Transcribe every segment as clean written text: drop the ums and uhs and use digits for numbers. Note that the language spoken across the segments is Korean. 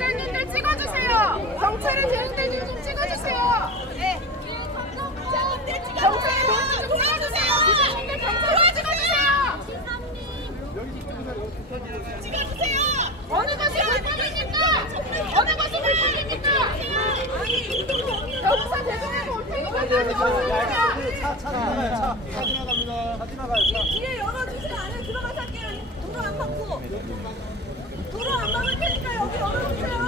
기자님들 찍어주세요. 경찰의 대응들 좀 찍어주세요. 네. 경찰의 대응 좀 찍어주세요. 기자님들 경찰 찍어주세요. 찍어주세요. 어느 것이 불법입니까? 어느 것이 불법입니까? 경찰 대응하고 올 테니까 찍어주세요. 차 지나갑니다. 차 지나가요. 길에 열어주세요. 안에 들어가서 할게요. 도로 안 막고. 도로 안 막을 테니까 여기 열어주세요.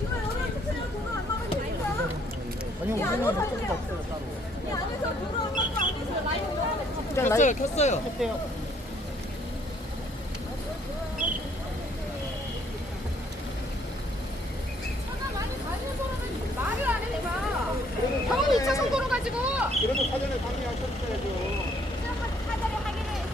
이거 열어주세요. 도로 안 막을 테니까. 이 안에서 하세요. 이 안에서 도로 안 막고 안에서 라인 열어주세요. 켰어요. 켰대요. 차가 많이 가는 사람은 말을 안 해, 내가. 형은 2차선 도로 가지고. 그래도 사전에 방해하셨어야죠. 사전에 확인을 해요.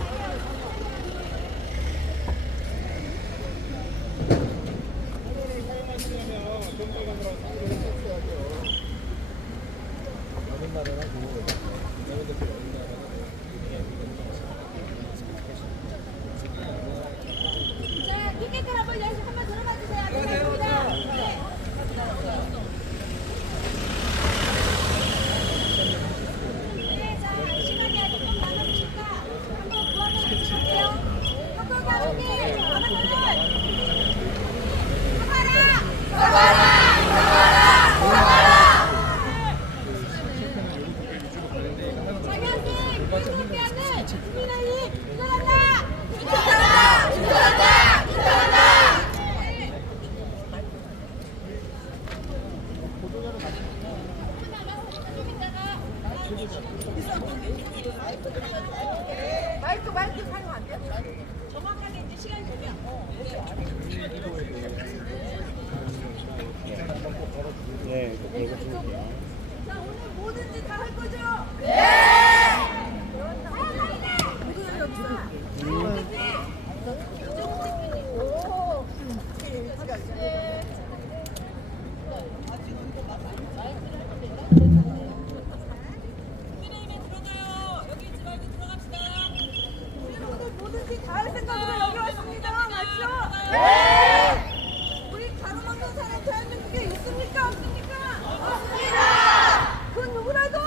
사용하시려면 정보관으로 상의를 했었어야죠. 자, 티켓을 한번 들어봐 주세요. 감사합니다. 네. 네, 자, 시간이 아직 좀 남았으니까 한번 구하면 해주실게요. 한번 가보기 하면은 장현진 불공개하는 국민의힘 인정한다! 인정한다! 인정한다! 인정한다! 마이크 사용 안 돼? 정확하게 이제 시간이 되면 네, 이거 걸고 줄게요. 자, 오늘 뭐든지 다 할 거죠? 네! 오늘 뭐든지 다 할 생각으로 여기 왔습니다. 맞죠? 네! 우리 가로막는 사람 대한민국에 있습니까? 없습니까? 없습니다! 그 누구라도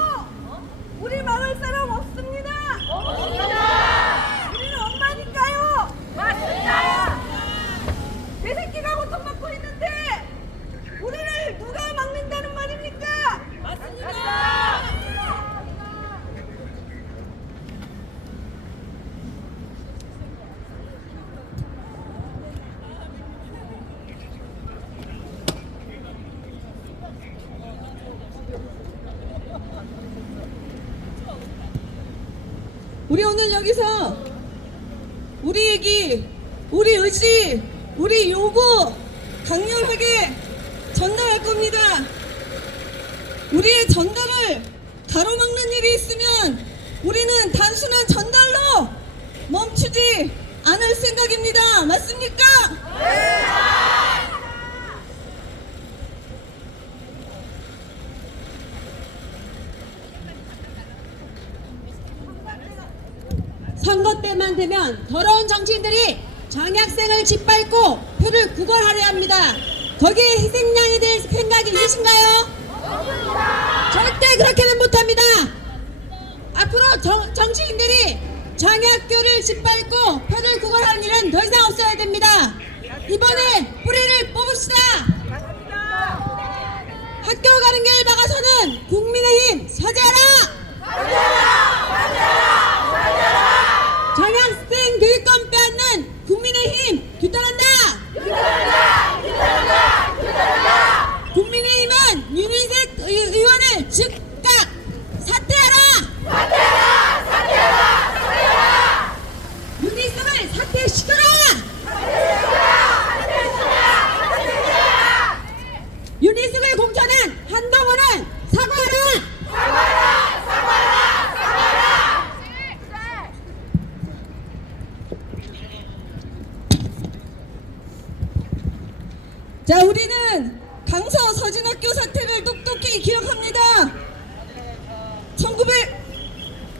우리 막을 사람 없습니다! 없습니다! 우리는 엄마니까요! 맞습니다! 내 새끼가 고통받고 있는데 우리를 누가 막는다는 말입니까? 맞습니다! 우리 오늘 여기서 우리 얘기, 우리 의지, 우리 요구 강렬하게 전달할 겁니다. 우리의 전달을 가로막는 일이 있으면 우리는 단순한 전달로 멈추지 않을 생각입니다. 맞습니까? 선거 때만 되면 더러운 정치인들이 장학생을 짓밟고 표를 구걸하려 합니다. 거기에 희생양이 될 생각이 있으신가요? 절대 그렇게는 못합니다. 앞으로 정치인들이 장학교를 짓밟고 표를 구걸하는 일은 더 이상 없어야 됩니다. 이번엔 뿌리를 뽑읍시다. 학교 가는 길 막아서는 국민의힘 사죄하라! 장학생 교육권 빼앗는 국민의힘 규탄한다! 국민의힘은 윤희색 의원을 즉각 사퇴하라! 윤희석을 사퇴시켜라! 윤희석을 공천한 한동훈은 사과하라!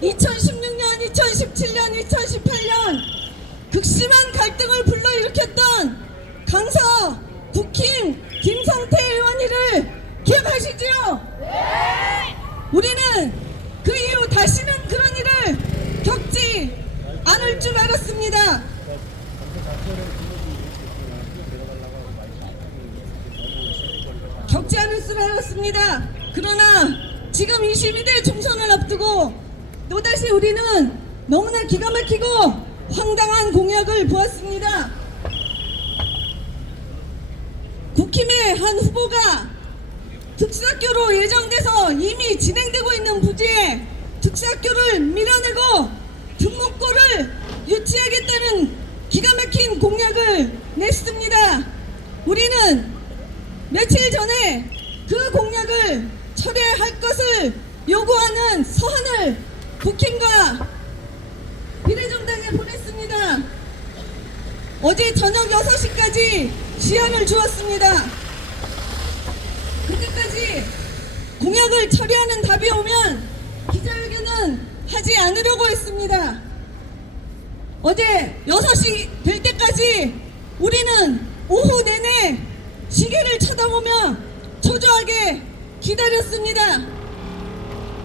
2016년, 2017년, 2018년 극심한 갈등을 불러일으켰던 강서 국힘 김성태 의원이를 기억하시지요? 네! 우리는 그 이후 다시는 그런 일을 겪지 않을 줄 알았습니다. 겪지 않을 줄 알았습니다. 그러나 지금 22대 총선을 앞두고 또다시 우리는 너무나 기가 막히고 황당한 공약을 보았습니다. 국힘의 한 후보가 특수학교로 예정돼서 이미 진행되고 있는 부지에 특수학교를 밀어내고 등록고를 유치하겠다는 기가 막힌 공약을 냈습니다. 우리는 며칠 전에 그 공약을 철회할 것을 요구하는 서한을 국힘과 비례정당에 보냈습니다. 어제 저녁 6시까지 시한을 주었습니다. 그때까지 공약을 처리하는 답이 오면 기자회견은 하지 않으려고 했습니다. 어제 6시 될 때까지 우리는 오후 내내 시계를 쳐다보며 초조하게 기다렸습니다.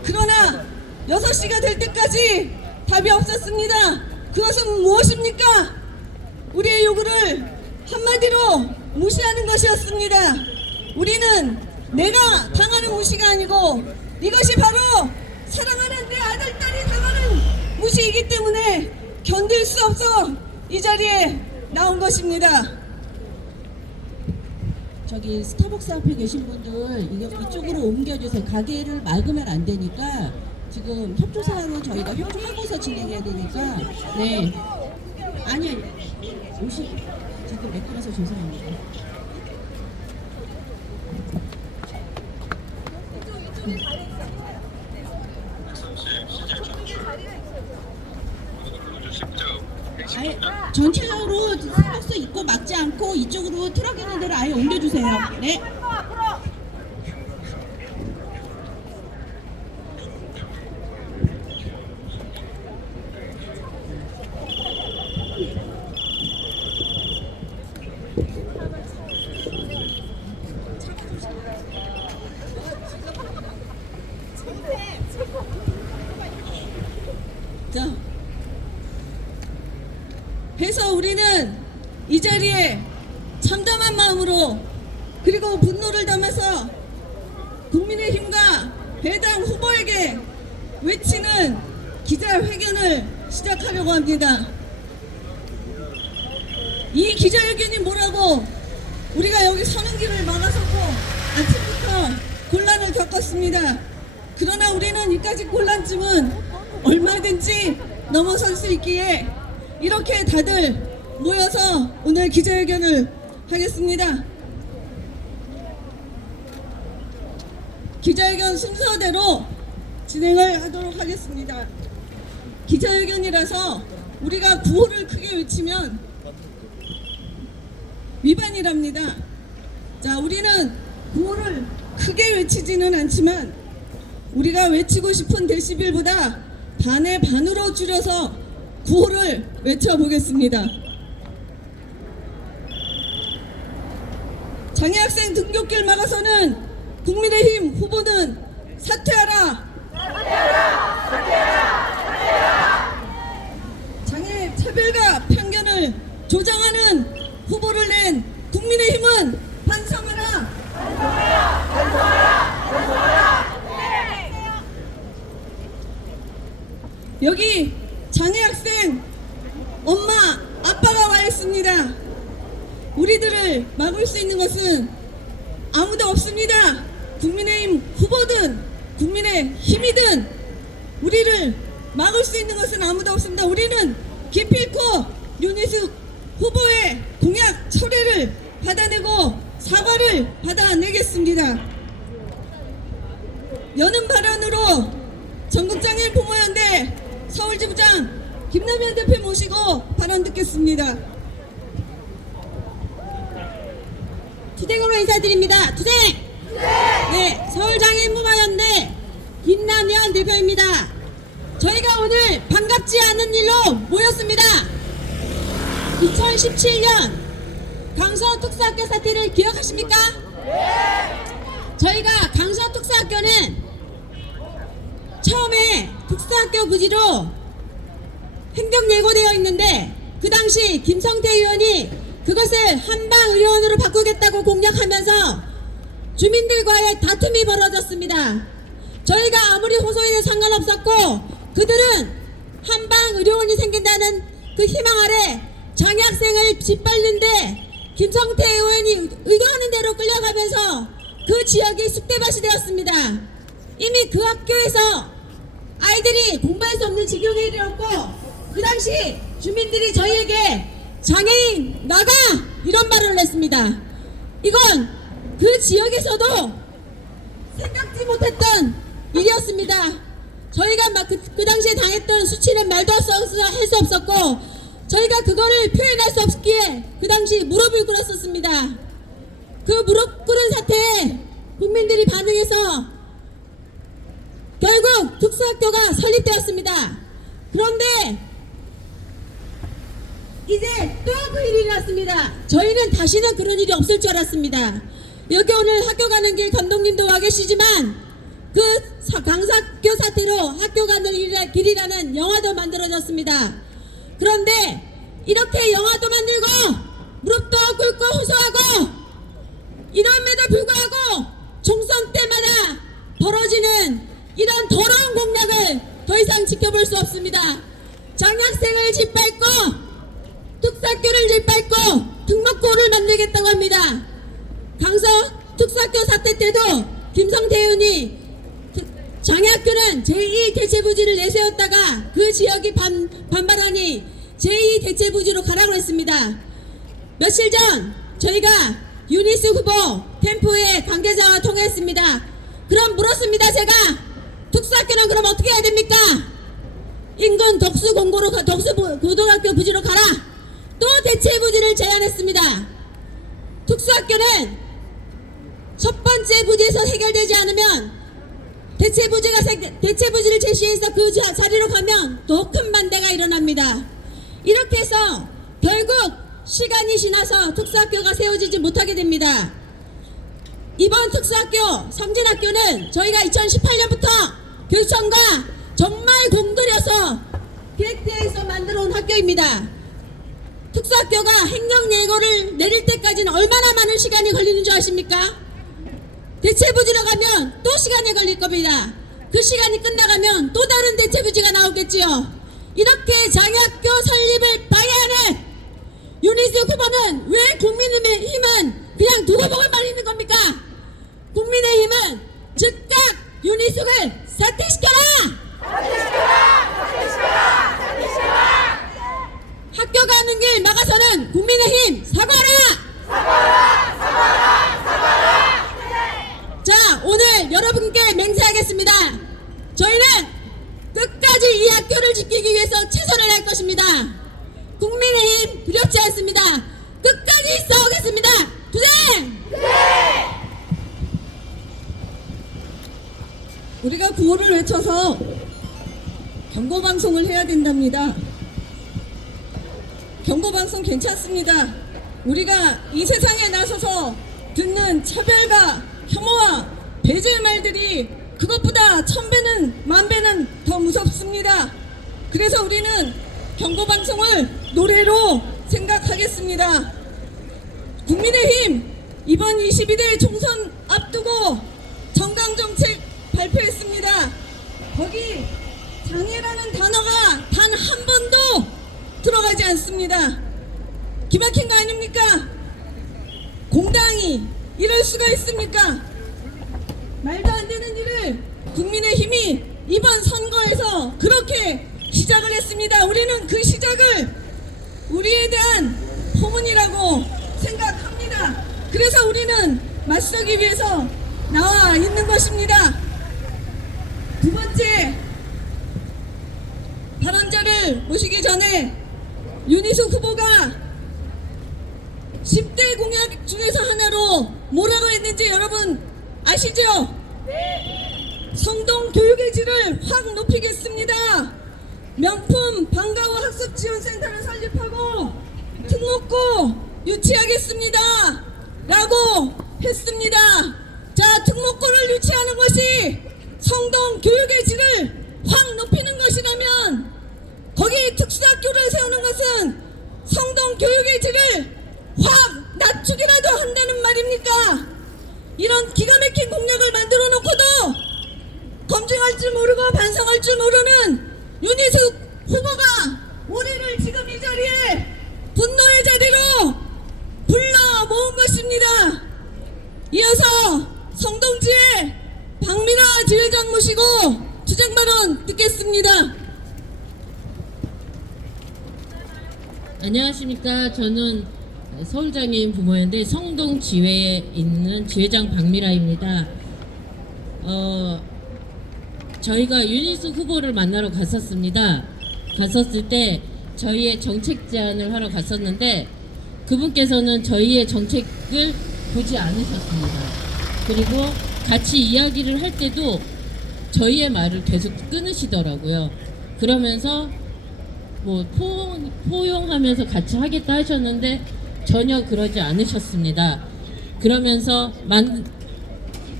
그러나 6시가 될 때까지 답이 없었습니다. 그것은 무엇입니까? 우리의 요구를 한마디로 무시하는 것이었습니다. 우리는 내가 당하는 무시가 아니고 이것이 바로 사랑하는 내 아들, 딸이 당하는 무시이기 때문에 견딜 수 없어 이 자리에 나온 것입니다. 저기 스타벅스 앞에 계신 분들 이쪽으로 옮겨주세요. 가게를 막으면 안 되니까 지금 협조사항은 저희가 협조하고서 진행해야 되니까. 네. 아니 옷이 지금 매끄러서 죄송합니다. 아예 전체적으로 스타벅스 입고 막지 않고 이쪽으로 트럭 있는 데로 아예 옮겨주세요. 네. 자, 해서 우리는 이 자리에 참담한 마음으로 그리고 분노를 담아서 국민의힘과 해당 후보에게 외치는 기자회견을 시작하려고 합니다. 이 기자회견이 뭐라고 우리가 여기 서는 길을 막아서고 아침부터 곤란을 겪었습니다. 그러나 우리는 이까지 곤란쯤은 얼마든지 넘어설 수 있기에 이렇게 다들 모여서 오늘 기자회견을 하겠습니다. 기자회견 순서대로 진행을 하도록 하겠습니다. 기자회견이라서 우리가 구호를 크게 외치면 위반이랍니다. 자, 우리는 구호를 크게 외치지는 않지만 우리가 외치고 싶은 데시벨보다 반의 반으로 줄여서 구호를 외쳐보겠습니다. 장애학생 등굣길 막아서는 국민의힘 후보는 사퇴하라! 사퇴하라! 사퇴하라! 사퇴하라! 장애 차별과 편견을 조장하는 후보를 낸 국민의힘은 반성하라! 반성하라! 반성하라! 반성하라! 여기 장애학생 엄마, 아빠가 와 있습니다. 우리들을 막을 수 있는 것은 아무도 없습니다. 국민의힘 후보든 국민의힘이든 우리를 막을 수 있는 것은 아무도 없습니다. 우리는 기필코 윤희숙 후보의 공약 철회를 받아내고 사과를 받아내겠습니다. 여는 발언으로 전국장애인 부모연대 서울지부장 김남현 대표 모시고 발언 듣겠습니다. 투쟁으로 인사드립니다. 투쟁! 네, 서울장애인 부모연대 김남현 대표입니다. 저희가 오늘 반갑지 않은 일로 모였습니다. 2017년 강서특수학교 사태를 기억하십니까? 저희가 강서특수학교는 처음에 특수학교 부지로 행정 예고되어 있는데 그 당시 김성태 의원이 그것을 한방의료원으로 바꾸겠다고 공약하면서 주민들과의 다툼이 벌어졌습니다. 저희가 아무리 호소해도 상관없었고 그들은 한방의료원이 생긴다는 그 희망 아래 장학생을 짓밟는데 김성태 의원이 의도하는 대로 끌려가면서 그 지역이 쑥대밭이 되었습니다. 이미 그 학교에서 아이들이 공부할 수 없는 지경에 이르렀고 그 당시 주민들이 저희에게 장애인 나가! 이런 말을 했습니다. 이건 그 지역에서도 생각지 못했던 일이었습니다. 저희가 막 그 당시에 당했던 수치는 말도 할 수 없었고 저희가 그거를 표현할 수 없기에 그 당시 무릎을 꿇었었습니다. 그 무릎 꿇은 사태에 국민들이 반응해서 결국 특수학교가 설립되었습니다. 그런데 이제 또 그 일이 일어났습니다. 저희는 다시는 그런 일이 없을 줄 알았습니다. 여기 오늘 학교 가는 길 감독님도 와 계시지만 그 강서학교 사태로 학교 가는 길이라는 영화도 만들어졌습니다. 그런데 이렇게 영화도 만들고 무릎도 꿇고 호소하고 이럼에도 불구하고 총선 때마다 벌어지는 이런 더러운 공약을 더 이상 지켜볼 수 없습니다. 장학생을 짓밟고 특수학교를 짓밟고 특목고를 만들겠다고 합니다. 강서 특수학교 사태 때도 김성태 의원이 장애학교는 제2대체부지를 내세웠다가 그 지역이 반발하니 제2대체부지로 가라고 했습니다. 며칠 전 저희가 유니스 후보 캠프의 관계자와 통화했습니다. 그럼 물었습니다. 제가 특수학교는 그럼 어떻게 해야 됩니까? 인근 덕수 고등학교 부지로 가라. 또 대체부지를 제안했습니다. 특수학교는 첫 번째 부지에서 해결되지 않으면 대체부지를 제시해서 그 자리로 가면 더 큰 반대가 일어납니다. 이렇게 해서 결국 시간이 지나서 특수학교가 세워지지 못하게 됩니다. 이번 특수학교 성진학교는 저희가 2018년부터 교육청과 정말 공들여서 기획대에서 만들어 온 학교입니다. 특수학교가 행정예고를 내릴 때까지는 얼마나 많은 시간이 걸리는 줄 아십니까? 대체부지로 가면 또 시간이 걸릴 겁니다. 그 시간이 끝나가면 또 다른 대체부지가 나오겠지요. 이렇게 장애학교 설립을 방해하는 유니스 후보는 왜 국민의힘은 그냥 두고 보고만 있는 겁니까? 국민의힘은 즉각 유니스를 사퇴시켜라! 학교 가는 길 막아서는 국민의힘 사과하라! 자, 오늘 여러분께 맹세하겠습니다. 저희는 끝까지 이 학교를 지키기 위해서 최선을 다할 것입니다. 국민의힘 두렵지 않습니다. 끝까지 싸우겠습니다. 투쟁! 우리가 구호를 외쳐서 경고방송을 해야 된답니다. 경고방송 괜찮습니다. 우리가 이 세상에 나서서 듣는 차별과 혐오와 배제의 말들이 그것보다 1000배는 10,000배는 더 무섭습니다. 그래서 우리는 경고방송을 노래로 생각하겠습니다. 국민의힘 이번 22대 총선 앞두고 정강정책 발표했습니다. 거기 장애라는 단어가 단 한 번도 들어가지 않습니다. 기막힌 거 아닙니까? 공당이 이럴 수가 있습니까? 말도 안 되는 일을 국민의힘이 이번 선거에서 그렇게 시작을 했습니다. 우리는 그 시작을 우리에 대한 포문이라고 생각합니다. 그래서 우리는 맞서기 위해서 나와 있는 것입니다. 두 번째 발언자를 모시기 전에 윤희숙 후보가 10대 공약 중에서 하나로 뭐라고 했는지 여러분 아시죠? 네. 성동 교육의 질을 확 높이겠습니다. 명품 방과후 학습지원센터를 설립하고 특목고 유치하겠습니다 라고 했습니다. 자, 특목고를 유치하는 것이 성동 교육의 질을 확 높이는 것이라면 거기 특수학교를 세우는 것은 성동 교육의 질을 확 낮추기라도 한다는 말입니까? 이런 기가 막힌 공약을 만들어 놓고도 검증할 줄 모르고 반성할 줄 모르는 윤희숙 후보가 우리를 지금 이 자리에 분노의 자리로 불러 모은 것입니다. 이어서 성동지의 박미라 지회장 모시고 주장 발언 듣겠습니다. 안녕하십니까. 저는 서울장애인 부모인데 성동지회에 있는 지회장 박미라입니다. 저희가 윤희숙 후보를 만나러 갔었습니다. 갔었을 때 저희의 정책 제안을 하러 갔었는데 그분께서는 저희의 정책을 보지 않으셨습니다. 그리고 같이 이야기를 할 때도 저희의 말을 계속 끊으시더라고요. 그러면서 뭐 포용하면서 같이 하겠다 하셨는데 전혀 그러지 않으셨습니다. 그러면서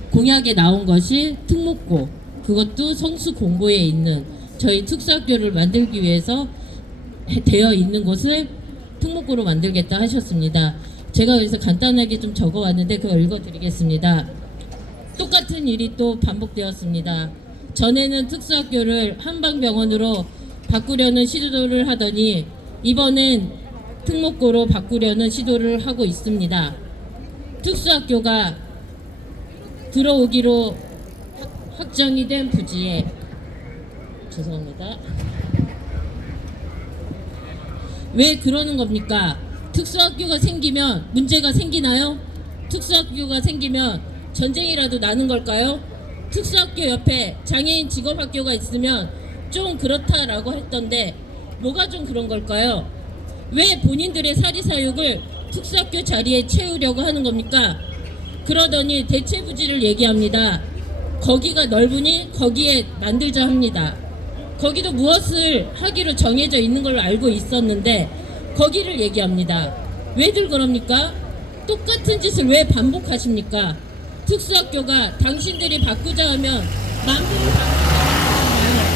공약에 나온 것이 특목고, 그것도 성수 공고에 있는 저희 특수학교를 만들기 위해서 되어 있는 곳을 특목고로 만들겠다 하셨습니다. 제가 여기서 간단하게 좀 적어 왔는데 그거 읽어드리겠습니다. 똑같은 일이 또 반복되었습니다. 전에는 특수학교를 한방병원으로 바꾸려는 시도를 하더니 이번엔 특목고로 바꾸려는 시도를 하고 있습니다. 특수학교가 들어오기로 확정이 된 부지에 죄송합니다. 왜 그러는 겁니까? 특수학교가 생기면 문제가 생기나요? 특수학교가 생기면 전쟁이라도 나는 걸까요? 특수학교 옆에 장애인 직업학교가 있으면 좀 그렇다라고 했던데 뭐가 좀 그런 걸까요? 왜 본인들의 사리사욕을 특수학교 자리에 채우려고 하는 겁니까? 그러더니 대체 부지를 얘기합니다. 거기가 넓으니 거기에 만들자 합니다. 거기도 무엇을 하기로 정해져 있는 걸로 알고 있었는데 거기를 얘기합니다. 왜들 그럽니까? 똑같은 짓을 왜 반복하십니까? 특수학교가 당신들이 바꾸자 하면 마음대로 바꾸잖아요.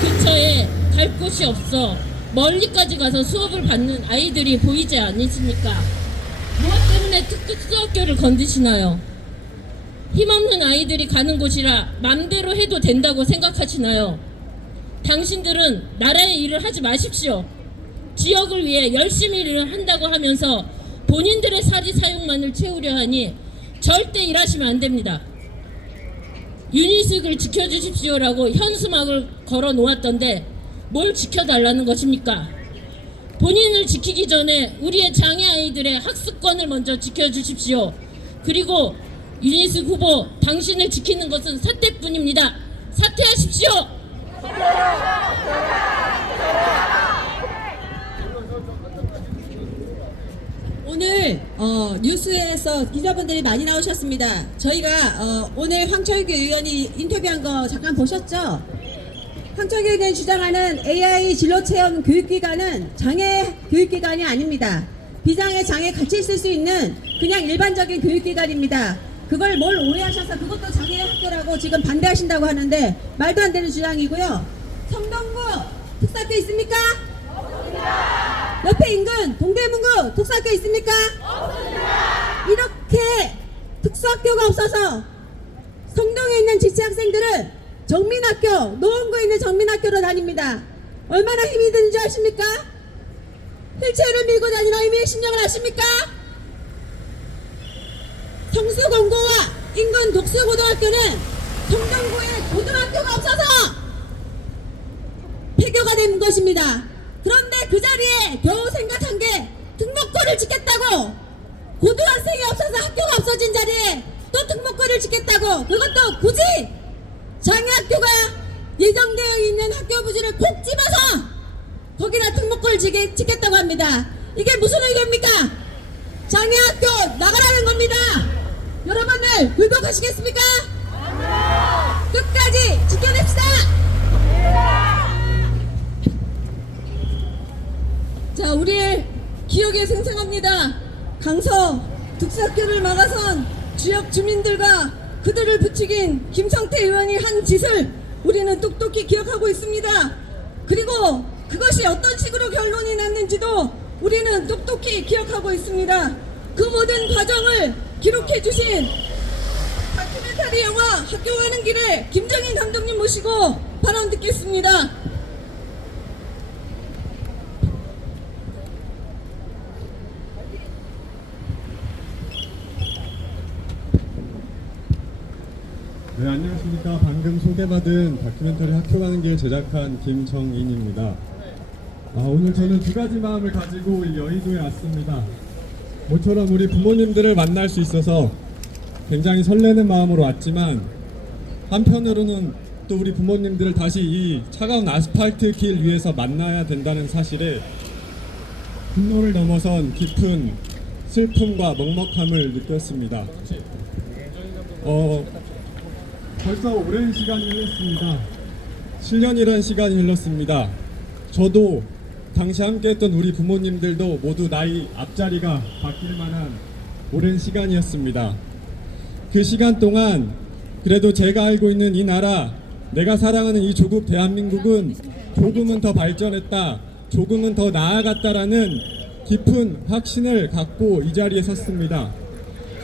근처에 갈 곳이 없어 멀리까지 가서 수업을 받는 아이들이 보이지 않으십니까? 무엇 때문에 특수학교를 건드시나요? 힘없는 아이들이 가는 곳이라 맘대로 해도 된다고 생각하시나요? 당신들은 나라의 일을 하지 마십시오. 지역을 위해 열심히 일을 한다고 하면서 본인들의 사리사욕만을 채우려 하니 절대 일하시면 안 됩니다. 윤희숙을 지켜주십시오라고 현수막을 걸어 놓았던데 뭘 지켜달라는 것입니까? 본인을 지키기 전에 우리의 장애 아이들의 학습권을 먼저 지켜주십시오. 그리고 윤희숙 후보, 당신을 지키는 것은 사퇴뿐입니다. 사퇴하십시오. 오늘 뉴스에서 기자분들이 많이 나오셨습니다. 저희가 오늘 황철규 의원이 인터뷰한 거 잠깐 보셨죠? 황철규 의원이 주장하는 AI 진로체험 교육기관은 장애 교육기관이 아닙니다. 비장애 장애 같이 있을 수 있는 그냥 일반적인 교육기관입니다. 그걸 뭘 오해하셔서 그것도 장애 학교라고 지금 반대하신다고 하는데 말도 안 되는 주장이고요. 성동구 특수학교 있습니까? 없습니다. 옆에 인근 동대문구 특수학교 있습니까? 없습니다. 이렇게 특수학교가 없어서 성동에 있는 지체학생들은 정민학교, 노원구에 있는 정민학교로 다닙니다. 얼마나 힘이 드는지 아십니까? 휠체어를 밀고 다니는 의미의 심령을 아십니까? 성수공고와 인근 독수고등학교는 성동구에 고등학교가 없어서 폐교가 된 것입니다. 그런데 그 자리에 겨우 생각한 게 특목고를 짓겠다고, 고등학생이 없어서 학교가 없어진 자리에 또 특목고를 짓겠다고, 그것도 굳이 장애학교가 예정되어 있는 학교 부지를 콕 집어서 거기다 특목고를 짓겠다고 합니다. 이게 무슨 의도입니까? 장애학교 나가라는 겁니다. 여러분들 굴복하시겠습니까? 끝까지 지켜냅시다. 자, 우리의 기억에 생생합니다. 강서 특수학교를 막아선 지역 주민들과 그들을 부추긴 김성태 의원이 한 짓을 우리는 똑똑히 기억하고 있습니다. 그리고 그것이 어떤 식으로 결론이 났는지도 우리는 똑똑히 기억하고 있습니다. 그 모든 과정을 기록해 주신 다큐멘터리 영화 학교 가는 길에 김정인 감독님 모시고 발언 듣겠습니다. 네, 안녕하십니까. 방금 소개받은 다큐멘터리 학교 가는 길 제작한 김정인입니다. 오늘 저는 두 가지 마음을 가지고 이 여의도에 왔습니다. 모처럼 우리 부모님들을 만날 수 있어서 굉장히 설레는 마음으로 왔지만, 한편으로는 또 우리 부모님들을 다시 이 차가운 아스팔트 길 위에서 만나야 된다는 사실에 분노를 넘어선 깊은 슬픔과 먹먹함을 느꼈습니다. 벌써 오랜 시간이 흘렀습니다. 7년이라는 시간이 흘렀습니다. 저도 당시 함께했던 우리 부모님들도 모두 나이 앞자리가 바뀔 만한 오랜 시간이었습니다. 그 시간 동안 그래도 제가 알고 있는 이 나라, 내가 사랑하는 이 조국 대한민국은 조금은 더 발전했다, 조금은 더 나아갔다라는 깊은 확신을 갖고 이 자리에 섰습니다.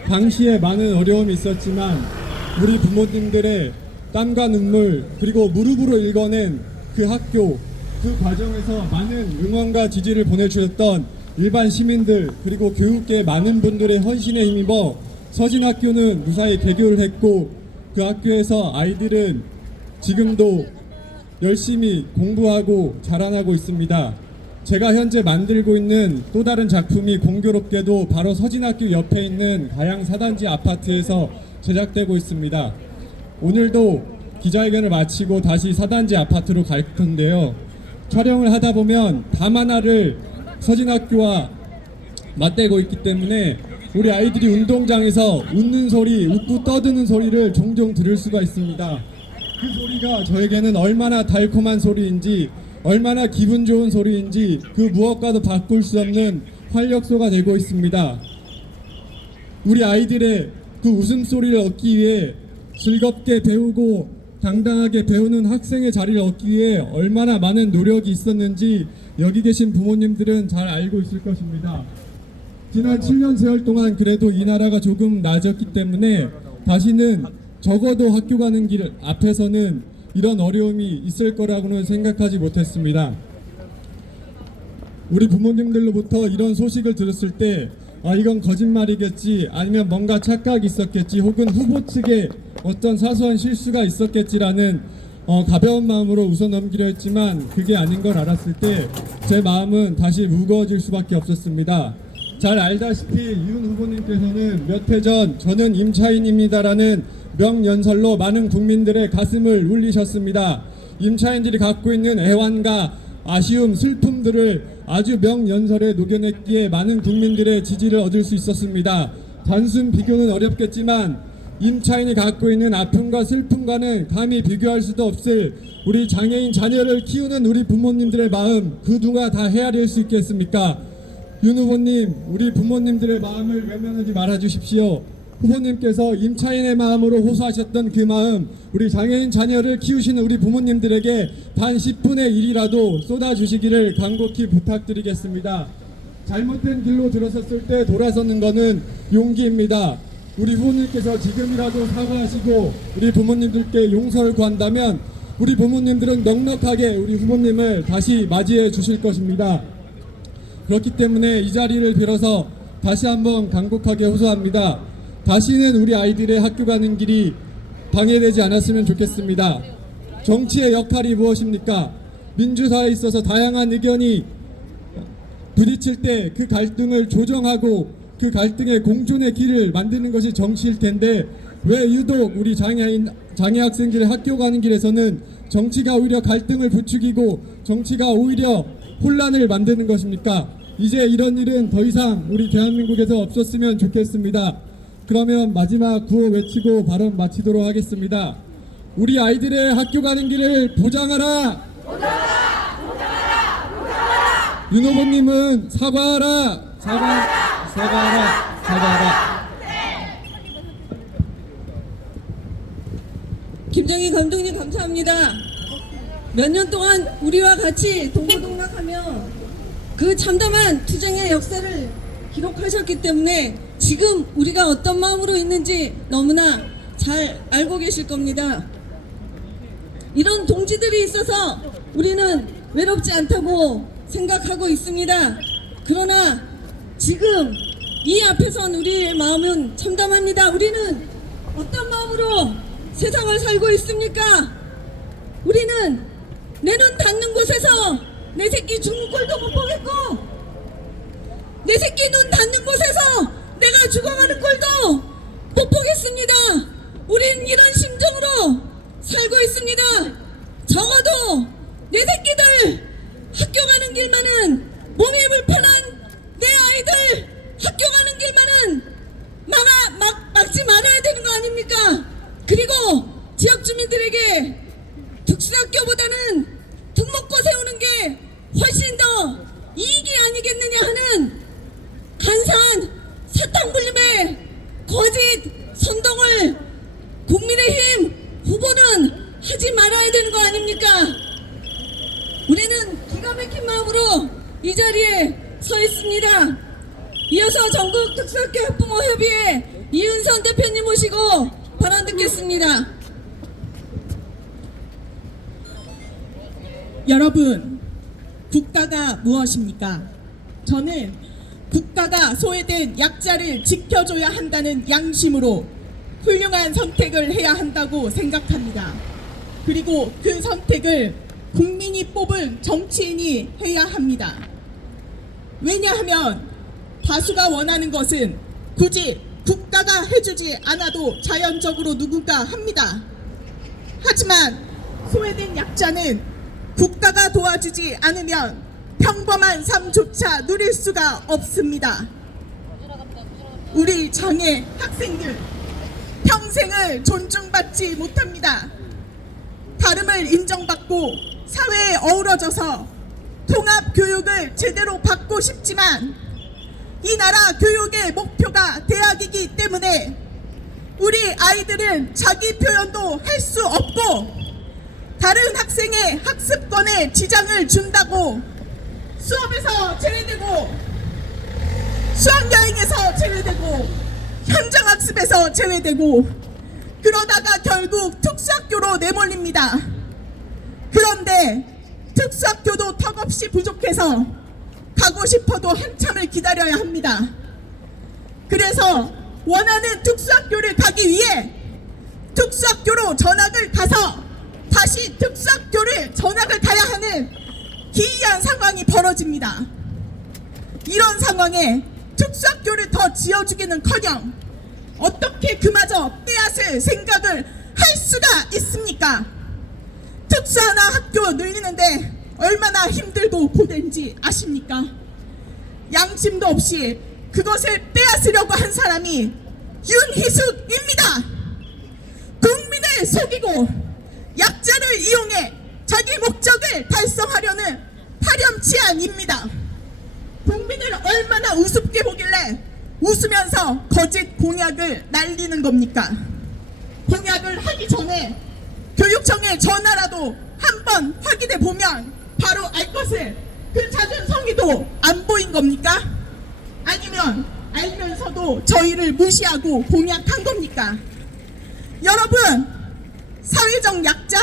당시에 많은 어려움이 있었지만 우리 부모님들의 땀과 눈물, 그리고 무릎으로 읽어낸 그 학교, 그 과정에서 많은 응원과 지지를 보내주셨던 일반 시민들, 그리고 교육계 많은 분들의 헌신에 힘입어 서진학교는 무사히 개교를 했고, 그 학교에서 아이들은 지금도 열심히 공부하고 자라나고 있습니다. 제가 현재 만들고 있는 또 다른 작품이 공교롭게도 바로 서진학교 옆에 있는 가양 4단지 아파트에서 제작되고 있습니다. 오늘도 기자회견을 마치고 다시 4단지 아파트로 갈 텐데요. 촬영을 하다 보면 담 하나를 서진학교와 맞대고 있기 때문에 우리 아이들이 운동장에서 웃는 소리, 웃고 떠드는 소리를 종종 들을 수가 있습니다. 그 소리가 저에게는 얼마나 달콤한 소리인지, 얼마나 기분 좋은 소리인지 그 무엇과도 바꿀 수 없는 활력소가 되고 있습니다. 우리 아이들의 그 웃음소리를 얻기 위해 즐겁게 배우고 당당하게 배우는 학생의 자리를 얻기 위해 얼마나 많은 노력이 있었는지 여기 계신 부모님들은 잘 알고 있을 것입니다. 지난 7년 세월 동안 그래도 이 나라가 조금 나아졌기 때문에 다시는 적어도 학교 가는 길 앞에서는 이런 어려움이 있을 거라고는 생각하지 못했습니다. 우리 부모님들로부터 이런 소식을 들었을 때 이건 거짓말이겠지, 아니면 뭔가 착각이 있었겠지, 혹은 후보 측에 어떤 사소한 실수가 있었겠지라는 가벼운 마음으로 웃어 넘기려 했지만 그게 아닌 걸 알았을 때 제 마음은 다시 무거워질 수밖에 없었습니다. 잘 알다시피 윤 후보님께서는 몇 해 전 저는 임차인입니다라는 명연설로 많은 국민들의 가슴을 울리셨습니다. 임차인들이 갖고 있는 애환과 아쉬움, 슬픔들을 아주 명연설에 녹여냈기에 많은 국민들의 지지를 얻을 수 있었습니다. 단순 비교는 어렵겠지만 임차인이 갖고 있는 아픔과 슬픔과는 감히 비교할 수도 없을 우리 장애인 자녀를 키우는 우리 부모님들의 마음, 그 누가 다 헤아릴 수 있겠습니까? 윤 후보님, 우리 부모님들의 마음을 외면하지 말아주십시오. 후보님께서 임차인의 마음으로 호소하셨던 그 마음, 우리 장애인 자녀를 키우시는 우리 부모님들에게 단 10분의 1이라도 쏟아주시기를 간곡히 부탁드리겠습니다. 잘못된 길로 들어섰을 때 돌아서는 것은 용기입니다. 우리 후보님께서 지금이라도 사과하시고 우리 부모님들께 용서를 구한다면 우리 부모님들은 넉넉하게 우리 후보님을 다시 맞이해 주실 것입니다. 그렇기 때문에 이 자리를 빌어서 다시 한번 간곡하게 호소합니다. 다시는 우리 아이들의 학교 가는 길이 방해되지 않았으면 좋겠습니다. 정치의 역할이 무엇입니까? 민주사회에 있어서 다양한 의견이 부딪힐 때 그 갈등을 조정하고 그 갈등의 공존의 길을 만드는 것이 정치일 텐데 왜 유독 우리 장애 학생들의 학교 가는 길에서는 정치가 오히려 갈등을 부추기고 정치가 오히려 혼란을 만드는 것입니까? 이제 이런 일은 더 이상 우리 대한민국에서 없었으면 좋겠습니다. 그러면 마지막 구호 외치고 발언 마치도록 하겠습니다. 우리 아이들의 학교 가는 길을 보장하라. 윤 후보님은 사과하라. 사과하라. 김정희 감독님 감사합니다. 몇 년 동안 우리와 같이 동고동락하며 그 참담한 투쟁의 역사를 기록하셨기 때문에 지금 우리가 어떤 마음으로 있는지 너무나 잘 알고 계실 겁니다. 이런 동지들이 있어서 우리는 외롭지 않다고 생각하고 있습니다. 그러나 지금 이 앞에선 우리의 마음은 참담합니다. 우리는 어떤 마음으로 세상을 살고 있습니까? 우리는 내 눈 닿는 곳에서 내 새끼 죽는 꼴도 못 보겠고, 내 새끼 눈 닿는 곳에서 내가 죽어가는 꼴도 못 보겠습니다. 우린 이런 심정으로 살고 있습니다. 적어도 내 새끼들 학교 가는 길만은, 몸이 불편한 내 아이들 학교 가는 길만은 막지 말아야 되는 거 아닙니까? 그리고 지역 주민들에게 특수학교보다는 특목고 세우는 게 훨씬 더 이익이 아니겠느냐 하는 간사한 사탕불림의 거짓 선동을 국민의힘 후보는 하지 말아야 되는 거 아닙니까? 우리는 기가 막힌 마음으로 이 자리에 서 있습니다. 이어서 전국 특수학교 학부모 협의회 이은선 대표님 모시고 발언 듣겠습니다. 여러분, 국가가 무엇입니까? 저는 국가가 소외된 약자를 지켜줘야 한다는 양심으로 훌륭한 선택을 해야 한다고 생각합니다. 그리고 그 선택을 국민이 뽑은 정치인이 해야 합니다. 왜냐하면 다수가 원하는 것은 굳이 국가가 해주지 않아도 자연적으로 누군가 합니다. 하지만 소외된 약자는 국가가 도와주지 않으면 평범한 삶조차 누릴 수가 없습니다. 우리 장애 학생들 평생을 존중받지 못합니다. 다름을 인정받고 사회에 어우러져서 통합교육을 제대로 받고 싶지만 이 나라 교육의 목표가 대학이기 때문에 우리 아이들은 자기 표현도 할 수 없고 다른 학생의 학습권에 지장을 준다고 수업에서 제외되고 수학여행에서 제외되고 현장학습에서 제외되고 그러다가 결국 특수학교로 내몰립니다. 그런데 특수학교도 턱없이 부족해서 가고 싶어도 한참을 기다려야 합니다. 그래서 원하는 특수학교를 가기 위해 특수학교로 전학을 가서 다시 특수학교를 전학을 가야 하는 기이한 상황이 벌어집니다. 이런 상황에 특수학교를 더 지어주기는커녕 어떻게 그마저 빼앗을 생각을 할 수가 있습니까? 특수하나 학교 늘리는데 얼마나 힘들고 고된지 아십니까? 양심도 없이 그것을 빼앗으려고 한 사람이 윤희숙입니다. 국민을 속이고 약자를 이용해 자기 목적을 달성하려는 파렴치한입니다. 국민을 얼마나 우습게 보길래 웃으면서 거짓 공약을 날리는 겁니까? 공약을 하기 전에 교육청에 전화라도 한번 확인해 보면 바로 알 것을 그 잦은 성의도 안 보인 겁니까? 아니면 알면서도 저희를 무시하고 공약한 겁니까? 여러분, 사회적 약자,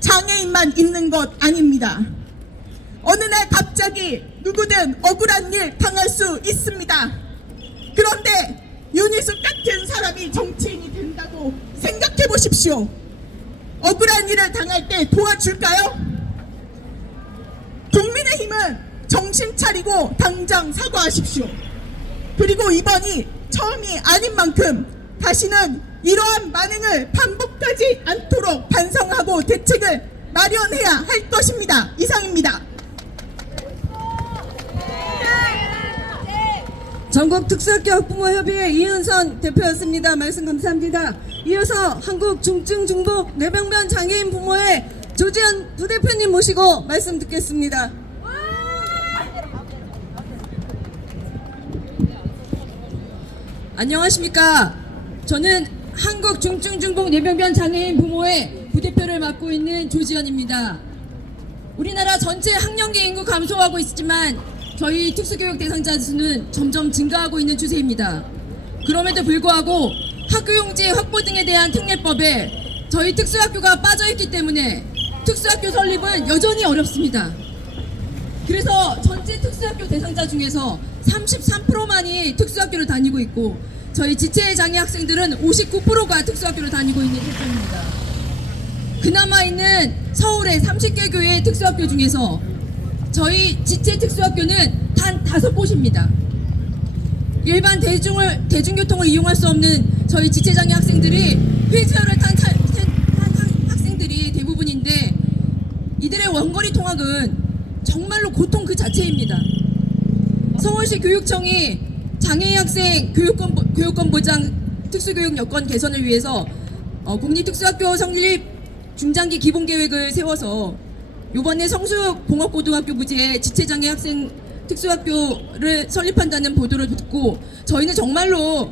장애인만 있는 것 아닙니다. 어느 날 갑자기 누구든 억울한 일 당할 수 있습니다. 그런데 윤희숙 같은 사람이 정치인이 된다고 생각해 보십시오. 억울한 일을 당할 때 도와줄까요? 국민의힘은 정신 차리고 당장 사과하십시오. 그리고 이번이 처음이 아닌 만큼 다시는 이러한 만행을 반복하지 않도록 반성하고 대책을 마련해야 할 것입니다. 이상입니다. 전국 특수학교 학부모 협의회 이은선 대표였습니다. 말씀 감사합니다. 이어서 한국 중증중복 뇌병변 장애인 부모회 조지현 부대표님 모시고 말씀 듣겠습니다. 안녕하십니까. 저는 한국 중증중복 뇌병변 장애인 부모회 부대표를 맡고 있는 조지현입니다. 우리나라 전체 학령기 인구 감소하고 있지만 저희 특수교육 대상자 수는 점점 증가하고 있는 추세입니다. 그럼에도 불구하고 학교용지 확보 등에 대한 특례법에 저희 특수학교가 빠져있기 때문에 특수학교 설립은 여전히 어렵습니다. 그래서 전체 특수학교 대상자 중에서 33%만이 특수학교를 다니고 있고 저희 지체장애 학생들은 59%가 특수학교를 다니고 있는 실정입니다. 그나마 있는 서울의 30개 교회의 특수학교 중에서 저희 지체 특수학교는 단 5곳입니다. 일반 대중교통을 이용할 수 없는 저희 지체장애 학생들이 휠체어를 탄 학생들이 대부분인데 이들의 원거리 통학은 정말로 고통 그 자체입니다. 서울시 교육청이 장애인 학생 교육권 보장 특수교육 여건 개선을 위해서 공립특수학교 성립 중장기 기본계획을 세워서 이번에 성수공업고등학교 부지에 지체장애 학생 특수학교를 설립한다는 보도를 듣고 저희는 정말로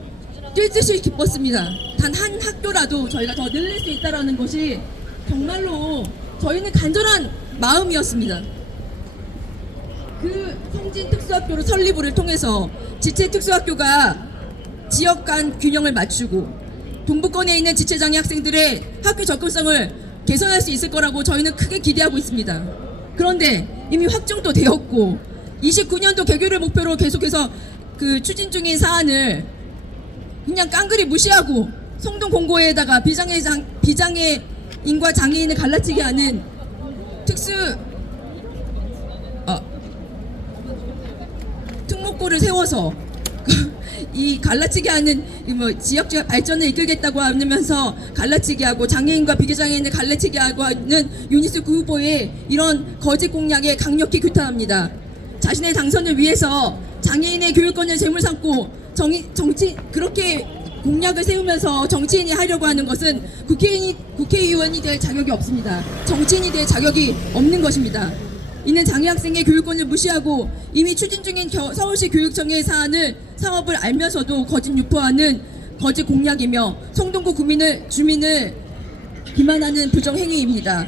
뛸 듯이 기뻤습니다. 단 한 학교라도 저희가 더 늘릴 수 있다는 것이 정말로 저희는 간절한 마음이었습니다. 그 성진 특수학교로 설립을 통해서 지체 특수학교가 지역 간 균형을 맞추고 동부권에 있는 지체장애 학생들의 학교 접근성을 개선할 수 있을 거라고 저희는 크게 기대하고 있습니다. 그런데 이미 확정도 되었고 29년도 개교를 목표로 계속해서 그 추진 중인 사안을 그냥 깡그리 무시하고 성동 공고에다가 비장애인과 장애인을 갈라치게 하는 특목고를 세워서 이 갈라치게 하는 지역적 발전을 이끌겠다고 하면서 갈라치게 하고 장애인과 비장애인을 갈라치게 하고 하는 유니스프 후보의 이런 거짓 공약에 강력히 규탄합니다. 자신의 당선을 위해서 장애인의 교육권을 재물 삼고 그렇게 공약을 세우면서 정치인이 하려고 하는 것은 국회의원이 될 자격이 없습니다. 정치인이 될 자격이 없는 것입니다. 이는 장애 학생의 교육권을 무시하고 이미 추진 중인 서울시 교육청의 사업을 알면서도 거짓 유포하는 거짓 공약이며 성동구 주민을 기만하는 부정행위입니다.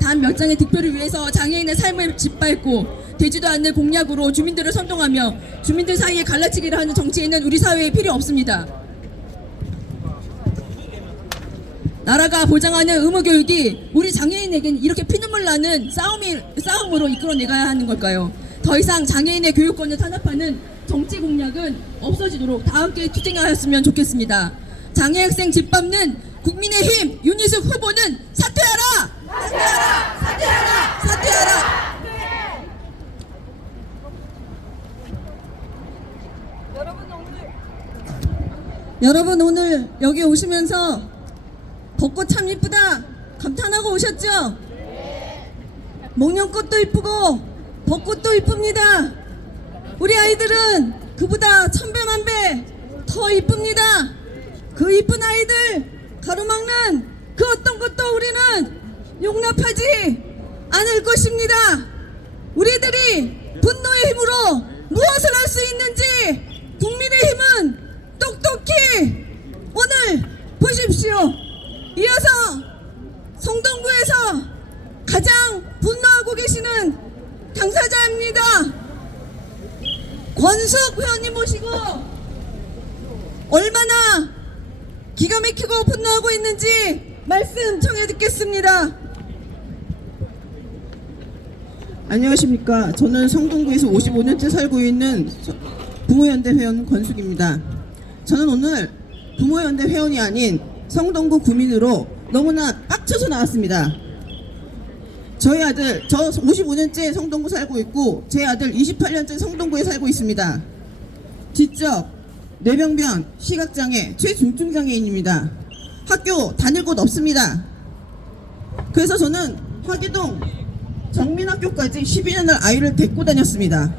단 몇 장의 득표를 위해서 장애인의 삶을 짓밟고 되지도 않는 공약으로 주민들을 선동하며 주민들 사이에 갈라치기를 하는 정치인은 우리 사회에 필요 없습니다. 나라가 보장하는 의무교육이 우리 장애인에겐 이렇게 피눈물 나는 싸움으로 이끌어내가야 하는 걸까요? 더 이상 장애인의 교육권을 탄압하는 정치 공약은 없어지도록 다 함께 투쟁하였으면 좋겠습니다. 장애 학생 짓밟는 국민의힘 윤희숙 후보는 사퇴하라! 사퇴하라! 사퇴하라! 사퇴하라! 여러분 오늘 여기 오시면서 벚꽃 참 이쁘다 감탄하고 오셨죠? 목련꽃도 이쁘고 벚꽃도 이쁩니다. 우리 아이들은 그보다 천배만배 더 이쁩니다. 그 이쁜 아이들 가로막는 그 어떤 것도 우리는 용납하지 않을 것입니다. 우리들이 분노의 힘으로 무엇을 할 수 있는지 국민의힘은 똑똑히 오늘 보십시오. 이어서 성동구에서 가장 분노하고 계시는 당사자입니다. 권숙 회원님 모시고 얼마나 기가 막히고 분노하고 있는지 말씀 청해 듣겠습니다. 안녕하십니까. 저는 성동구에서 55년째 살고 있는 부모연대 회원 권숙입니다. 저는 오늘 부모연대 회원이 아닌 성동구 구민으로 너무나 빡쳐서 나왔습니다. 저희 아들, 저 55년째 성동구 살고 있고 제 아들 28년째 성동구에 살고 있습니다. 지적, 뇌병변, 시각장애, 최중증장애인입니다. 학교 다닐 곳 없습니다. 그래서 저는 화기동 정민학교까지 12년을 아이를 데리고 다녔습니다.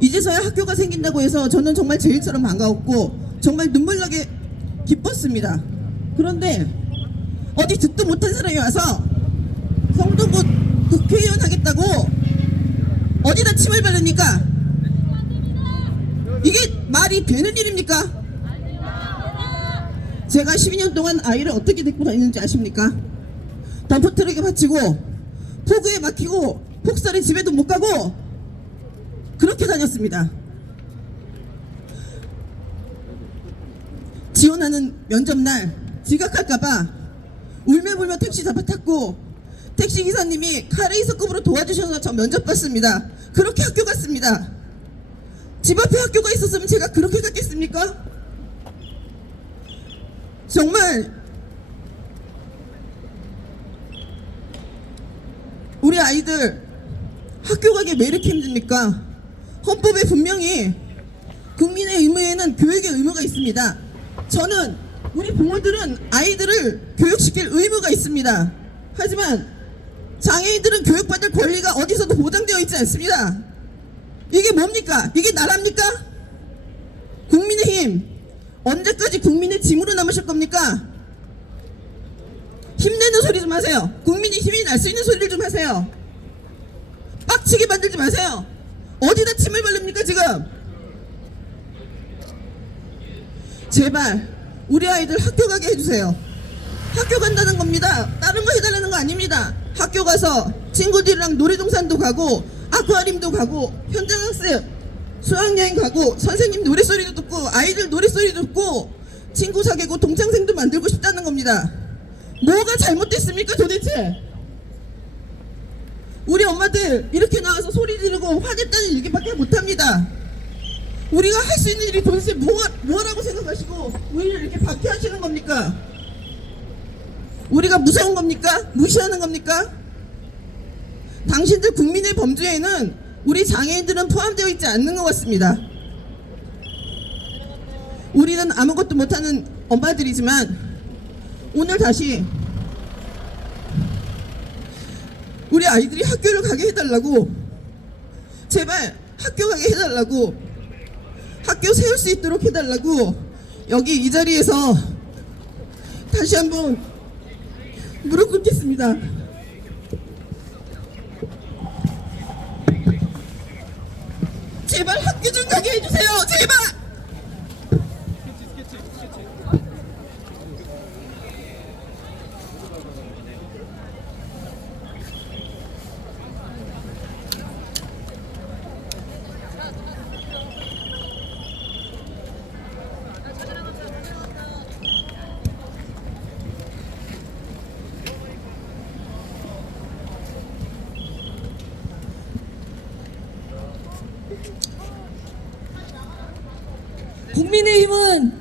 이제서야 학교가 생긴다고 해서 저는 정말 제일처럼 반가웠고 정말 눈물 나게 기뻤습니다. 그런데 어디 듣도 못한 사람이 와서 성동구 국회의원 하겠다고 어디다 침을 바릅니까? 이게 말이 되는 일입니까? 제가 12년 동안 아이를 어떻게 데리고 다니는지 아십니까? 덤프트럭에 받치고 폭우에 막히고 폭설에 집에도 못 가고 그렇게 다녔습니다. 지원하는 면접날 지각할까봐 울며불며 택시 잡아탔고 택시기사님이 카레이서급으로 도와주셔서 저 면접 봤습니다. 그렇게 학교 갔습니다. 집 앞에 학교가 있었으면 제가 그렇게 갔겠습니까? 정말 우리 아이들 학교 가기 왜 이렇게 힘듭니까? 헌법에 분명히 국민의 의무에는 교육의 의무가 있습니다. 저는 우리 부모들은 아이들을 교육시킬 의무가 있습니다. 하지만 장애인들은 교육받을 권리가 어디서도 보장되어 있지 않습니다. 이게 뭡니까? 이게 나라입니까? 국민의힘 언제까지 국민의 짐으로 남으실 겁니까? 힘내는 소리 좀 하세요. 국민이 힘이 날 수 있는 소리를 좀 하세요. 빡치게 만들지 마세요. 어디다 침을 바릅니까 지금? 제발 우리 아이들 학교 가게 해주세요. 학교 간다는 겁니다. 다른 거 해달라는 거 아닙니다. 학교 가서 친구들이랑 놀이동산도 가고 아쿠아리움도 가고 현장학습 수학여행 가고 선생님 노랫소리도 듣고 아이들 노랫소리도 듣고 친구 사귀고 동창생도 만들고 싶다는 겁니다. 뭐가 잘못됐습니까 도대체? 우리 엄마들 이렇게 나와서 소리 지르고 화냈다는 얘기밖에 못합니다. 우리가 할 수 있는 일이 도대체 뭐라고 생각하시고 왜 이렇게 박해하시는 겁니까? 우리가 무서운 겁니까? 무시하는 겁니까? 당신들 국민의 범주에는 우리 장애인들은 포함되어 있지 않는 것 같습니다. 우리는 아무것도 못하는 엄마들이지만 오늘 다시 우리 아이들이 학교를 가게 해달라고, 제발 학교 가게 해달라고, 학교 세울 수 있도록 해달라고 여기 이 자리에서 다시 한번 무릎 꿇겠습니다. 제발 학교 좀 가게 해주세요. 제발. 국민의힘은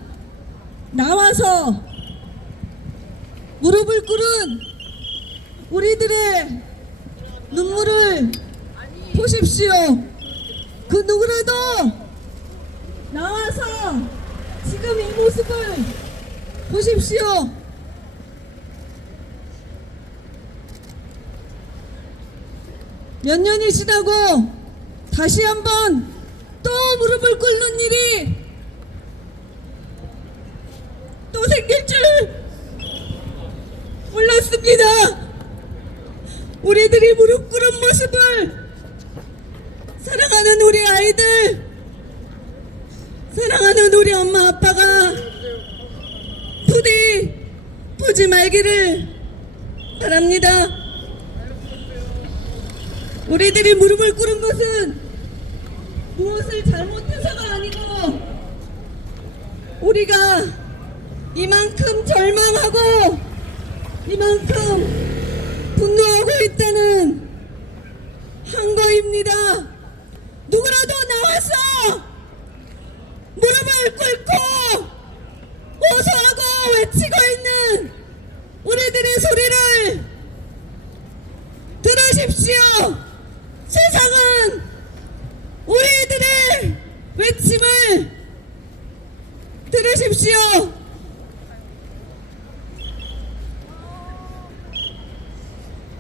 나와서 무릎을 꿇은 우리들의 눈물을 보십시오. 그 누구라도 나와서 지금 이 모습을 보십시오. 몇 년이 지나고 다시 한번 또 무릎을 꿇는 일이 또 생길 줄 몰랐습니다. 우리들이 무릎 꿇은 모습을 사랑하는 우리 아이들, 사랑하는 우리 엄마 아빠가 부디 보지 말기를 바랍니다. 우리들이 무릎을 꿇은 것은 무엇을 잘못해서가 아니고 우리가 이만큼 절망하고 이만큼 분노하고 있다는 한거입니다. 누구라도 나와서 무릎을 꿇고 호소하고 외치고 있는 우리들의 소리를 들으십시오. 세상은 우리들의 외침을 들으십시오.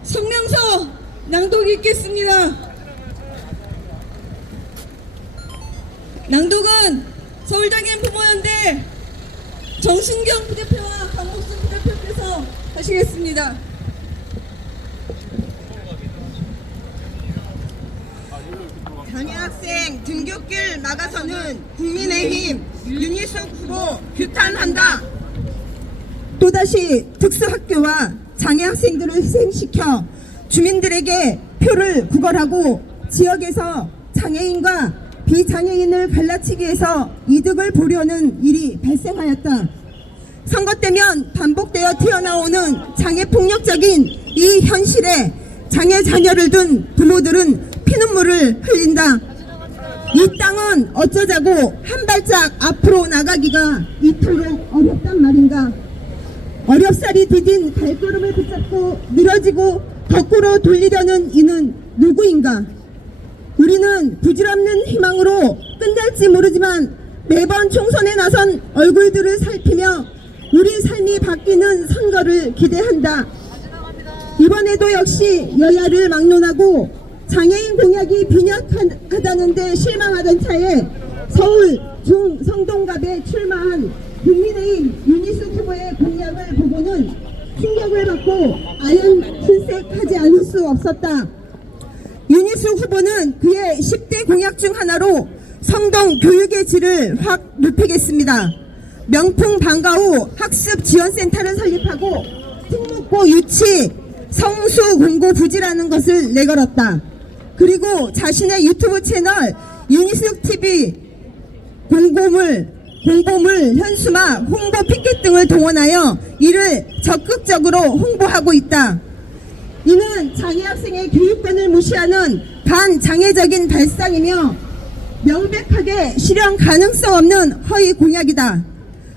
성명서 낭독 읽겠습니다. 낭독은 서울장애인 부모연대 정신경 부대표와 강목순 부대표께서 하시겠습니다. 장애학생 등굣길 막아서는 국민의힘 윤희숙 후보 규탄한다. 또다시 특수학교와 장애학생들을 희생시켜 주민들에게 표를 구걸하고 지역에서 장애인과 비장애인을 갈라치기 위해서 이득을 보려는 일이 발생하였다. 선거 때면 반복되어 튀어나오는 장애폭력적인 이 현실에 장애 자녀를 둔 부모들은 피눈물을 흘린다. 이 땅은 어쩌자고 한 발짝 앞으로 나가기가 이토록 어렵단 말인가. 어렵사리 디딘 발걸음을 붙잡고 늘어지고 거꾸로 돌리려는 이는 누구인가. 우리는 부질없는 희망으로 끝날지 모르지만 매번 총선에 나선 얼굴들을 살피며 우리 삶이 바뀌는 선거를 기대한다. 이번에도 역시 여야를 막론하고 장애인 공약이 빈약하다는 데 실망하던 차에 서울 중성동갑에 출마한 국민의힘 윤희숙 후보의 공약을 보고는 충격을 받고 아연실색하지 않을 수 없었다. 윤희숙 후보는 그의 10대 공약 중 하나로 성동 교육의 질을 확 높이겠습니다. 명품 방과 후 학습 지원센터를 설립하고 특목고 유치 성수 공고 부지라는 것을 내걸었다. 그리고 자신의 유튜브 채널 윤희숙 TV 공보물 현수막 홍보 피켓 등을 동원하여 이를 적극적으로 홍보하고 있다. 이는 장애학생의 교육권을 무시하는 반장애적인 발상이며 명백하게 실현 가능성 없는 허위 공약이다.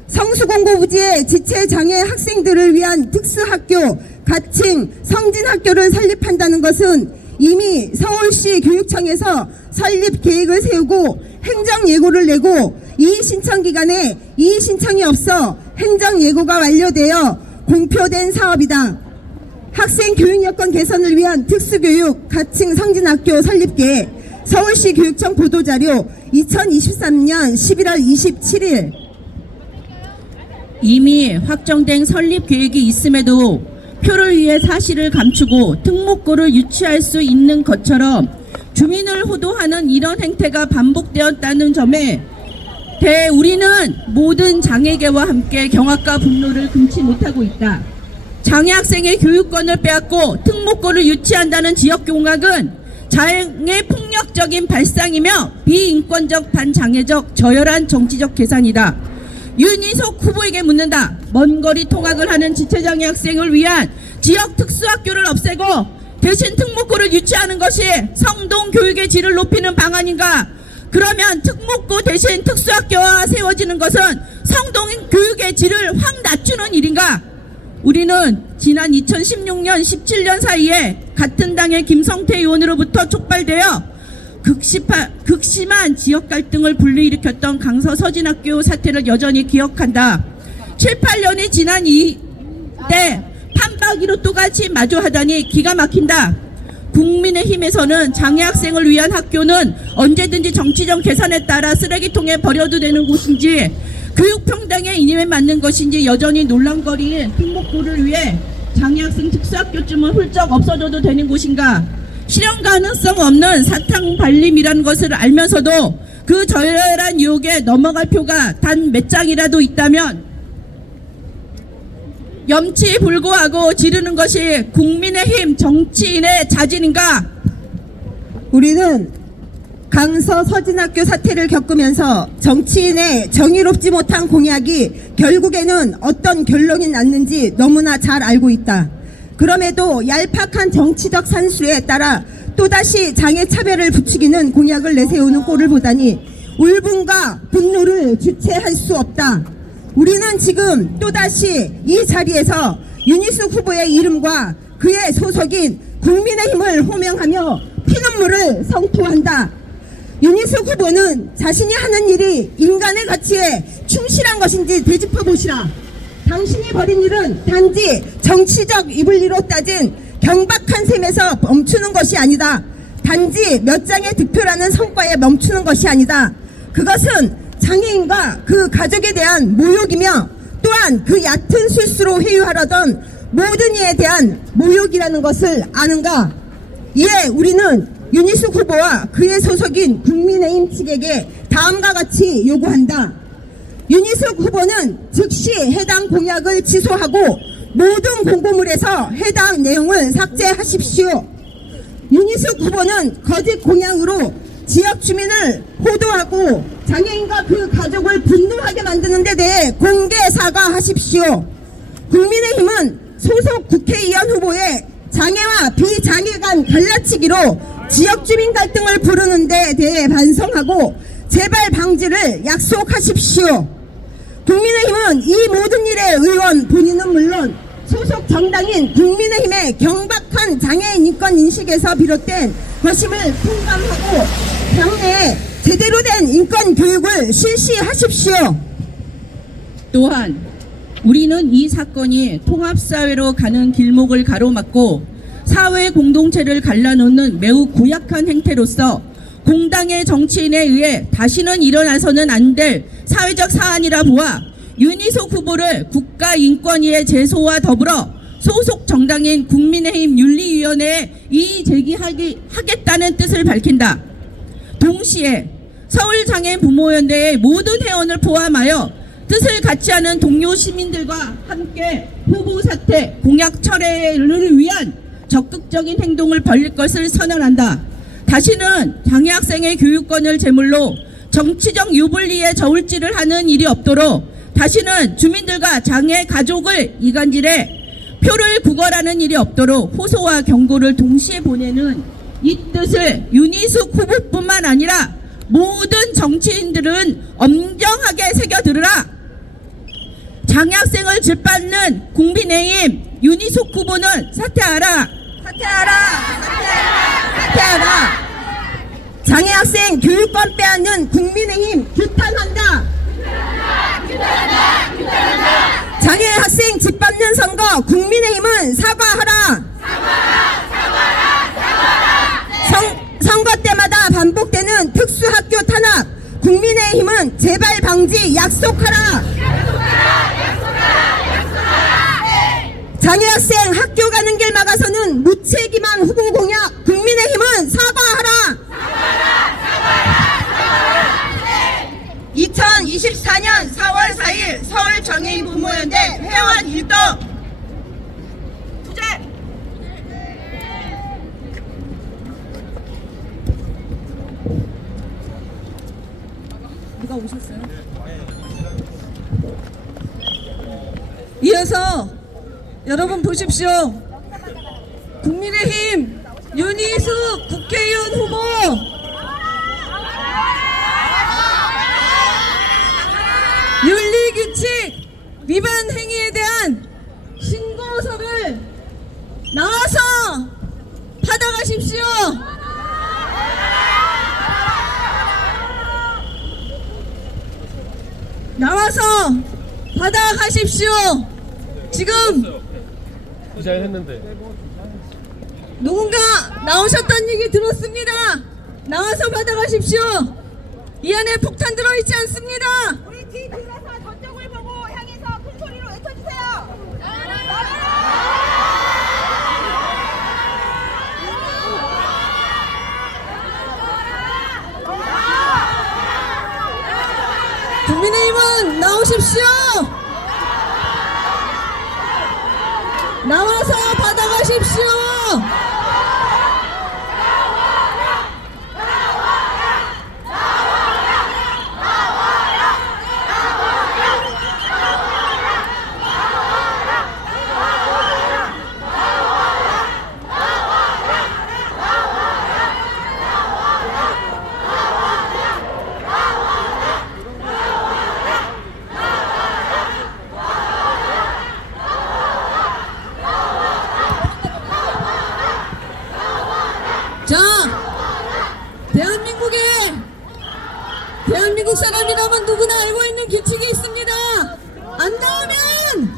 성수공고부지에 지체장애 학생들을 위한 특수학교, 가칭 성진학교를 설립한다는 것은 이미 서울시 교육청에서 설립 계획을 세우고 행정예고를 내고 이의신청기간에 이의신청이 없어 행정예고가 완료되어 공표된 사업이다. 학생 교육여건 개선을 위한 특수교육 가칭 성진학교 설립계획 서울시 교육청 보도자료 2023년 11월 27일. 이미 확정된 설립 계획이 있음에도 표를 위해 사실을 감추고 특목고를 유치할 수 있는 것처럼 주민을 호도하는 이런 행태가 반복되었다는 점에 대해 우리는 모든 장애계와 함께 경악과 분노를 금치 못하고 있다. 장애학생의 교육권을 빼앗고 특목고를 유치한다는 지역공약은 장애 폭력적인 발상이며 비인권적 반장애적 저열한 정치적 계산이다. 윤희숙 후보에게 묻는다. 먼 거리 통학을 하는 지체장애 학생을 위한 지역 특수학교를 없애고 대신 특목고를 유치하는 것이 성동 교육의 질을 높이는 방안인가? 그러면 특목고 대신 특수학교가 세워지는 것은 성동 교육의 질을 확 낮추는 일인가? 우리는 지난 2016년 17년 사이에 같은 당의 김성태 의원으로부터 촉발되어 극심한 지역 갈등을 불러일으켰던 강서 서진학교 사태를 여전히 기억한다. 7, 8년이 지난 이때 판박이로 또같이 마주하다니 기가 막힌다. 국민의힘에서는 장애학생을 위한 학교는 언제든지 정치적 계산에 따라 쓰레기통에 버려도 되는 곳인지 교육평등의 이념에 맞는 것인지 여전히 논란거리인 특목고를 위해 장애학생 특수학교쯤은 훌쩍 없어져도 되는 곳인가? 실현 가능성 없는 사탕 발림이라는 것을 알면서도 그 저열한 유혹에 넘어갈 표가 단 몇 장이라도 있다면 염치불고하고 지르는 것이 국민의힘 정치인의 자질인가? 우리는 강서 서진학교 사태를 겪으면서 정치인의 정의롭지 못한 공약이 결국에는 어떤 결론이 났는지 너무나 잘 알고 있다. 그럼에도 얄팍한 정치적 산수에 따라 또다시 장애차별을 부추기는 공약을 내세우는 꼴을 보다니 울분과 분노를 주체할 수 없다. 우리는 지금 또다시 이 자리에서 윤희숙 후보의 이름과 그의 소속인 국민의힘을 호명하며 피눈물을 성토한다. 윤희숙 후보는 자신이 하는 일이 인간의 가치에 충실한 것인지 되짚어 보시라. 당신이 벌인 일은 단지 정치적 이불리로 따진 경박한 셈에서 멈추는 것이 아니다. 단지 몇 장의 득표라는 성과에 멈추는 것이 아니다. 그것은 장애인과 그 가족에 대한 모욕이며 또한 그 얕은 술수로 회유하려던 모든 이에 대한 모욕이라는 것을 아는가? 이에 우리는 윤희숙 후보와 그의 소속인 국민의힘 측에게 다음과 같이 요구한다. 윤희숙 후보는 즉시 해당 공약을 취소하고 모든 공고물에서 해당 내용을 삭제하십시오. 윤희숙 후보는 거짓 공약으로 지역 주민을 호도하고 장애인과 그 가족을 분노하게 만드는 데 대해 공개 사과하십시오. 국민의힘은 소속 국회의원 후보의 장애와 비장애 간 갈라치기로 지역 주민 갈등을 부르는 데 대해 반성하고 재발 방지를 약속하십시오. 국민의힘은 이 모든 일의 의원 본인은 물론 소속 정당인 국민의힘의 경박한 장애인 인권 인식에서 비롯된 것임을 통감하고 당내에 제대로 된 인권 교육을 실시하십시오. 또한 우리는 이 사건이 통합사회로 가는 길목을 가로막고 사회 공동체를 갈라놓는 매우 고약한 행태로서 공당의 정치인에 의해 다시는 일어나서는 안 될 사회적 사안이라 보아 윤희숙 후보를 국가인권위의 제소와 더불어 소속 정당인 국민의힘 윤리위원회에 이의 제기하겠다는 뜻을 밝힌다. 동시에 서울장애인 부모연대의 모든 회원을 포함하여 뜻을 같이 하는 동료 시민들과 함께 후보 사퇴 공약 철회를 위한 적극적인 행동을 벌일 것을 선언한다. 다시는 장애 학생의 교육권을 제물로 정치적 유불리에 저울질을 하는 일이 없도록 다시는 주민들과 장애 가족을 이간질해 표를 구걸하는 일이 없도록 호소와 경고를 동시에 보내는 이 뜻을 윤희숙 후보뿐만 아니라 모든 정치인들은 엄정하게 새겨들으라. 장애 학생을 짓밟는 국민의힘 윤희숙 후보는 사퇴하라. 사퇴하라. 장애 학생 교육권 빼앗는 국민의힘 규탄한다. 장애 학생 짓밟는 선거 국민의힘은 사과하라. 선거 때마다 반복되는 특수학교 탄압 국민의힘은 재발 방지 약속하라. 장애 학생 학교 가는 길 막아서는 무책임한 후보 공약 국민의힘은 사과하라. 2024년 4월 4일 서울장애인 부모연대 회원 일동 투쟁. 누가 오셨어요? 이어서 여러분 보십시오. 국민의힘 윤희숙 국회의원 후보 윤리규칙 위반 행위에 대한 신고서를 나와서 받아가십시오. 나와서 받아가십시오. 지금 누군가 나오셨다는 얘기 들었습니다. 나와서 받아가십시오. 이 안에 폭탄 들어있지 않습니다. 우리 뒤 들어서 저쪽을 보고 향해서 큰 소리로 외쳐주세요. 국민의힘은 나오십시오. 나와서 받아가십시오. 자, 대한민국 사람이라면 누구나 알고 있는 규칙이 있습니다. 안 나오면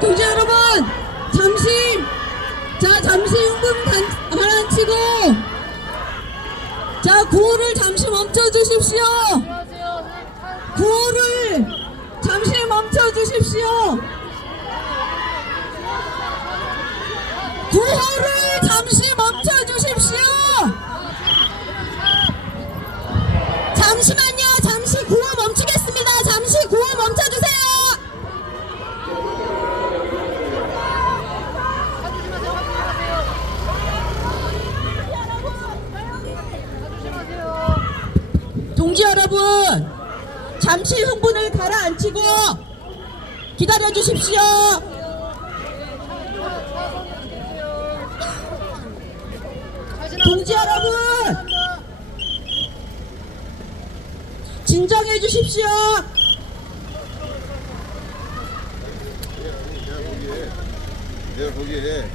동지 여러분, 잠시 흥분 가라앉히고, 자, 구호를 잠시 멈춰 주십시오. 구호를 잠시 멈춰 주십시오. 구호를 잠시 멈춰 주십시오. 잠시만요. 잠시 구호 멈추겠습니다. 잠시 구호 멈춰 주세요. 동지 여러분, 잠시 흥분을 가라앉히고 기다려 주십시오. 동지 여러분, 진정해 주십시오. 내가 거기에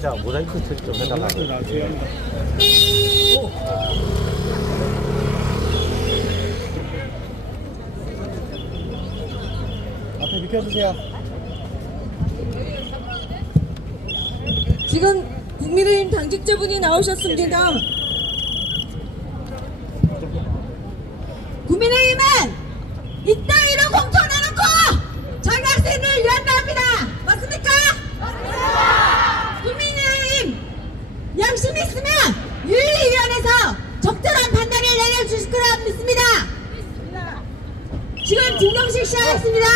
자, 모자이크 좀 해달라고. 앞에 비켜주세요. 지금 국민의힘 당직자분이 나오셨습니다. 국민의힘은 이따위로 공천해놓고 장학생을 위한다 합니다. 맞습니까? 국민의힘 양심 있으면 윤리위원회에서 적절한 판단을 내려주실 거라 믿습니다. 지금 증정식 시작했습니다.